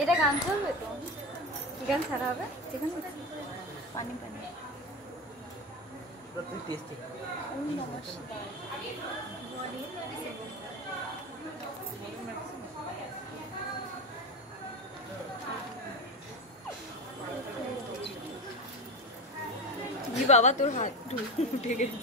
এটা গান চলবে তো? গান ছাড়া হবে যেখানে পানি পানি কি বাবা তোর হাত উঠে গেছে।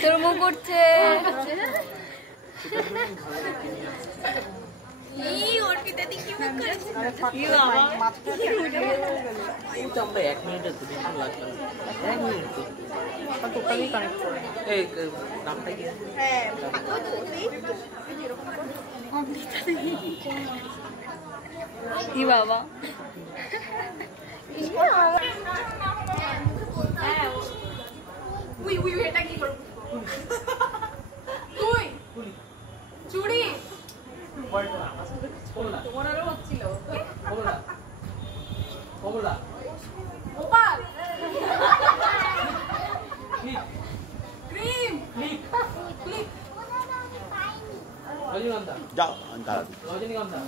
তোর মুখ করছে কি বাবা এটা কি করব তুই চুড়ি তোমার আরো হচ্ছিল কমলা ওপাল ক্রিম ক্লিক ক্লিক রজনীগন্ধা যাও রজনীগন্ধা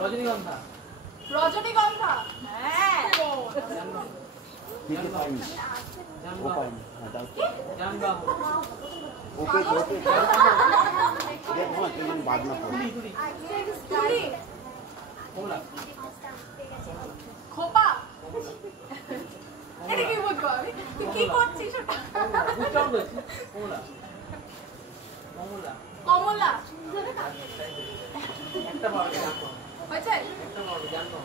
রজনীগন্ধা রজনীগন্ধা হ্যাঁ খোপা এটা কি বলবো আমি তুই কি করছিস কমলা একটা পাওয়া যায় হয়েছে একটা পাওয়া জানো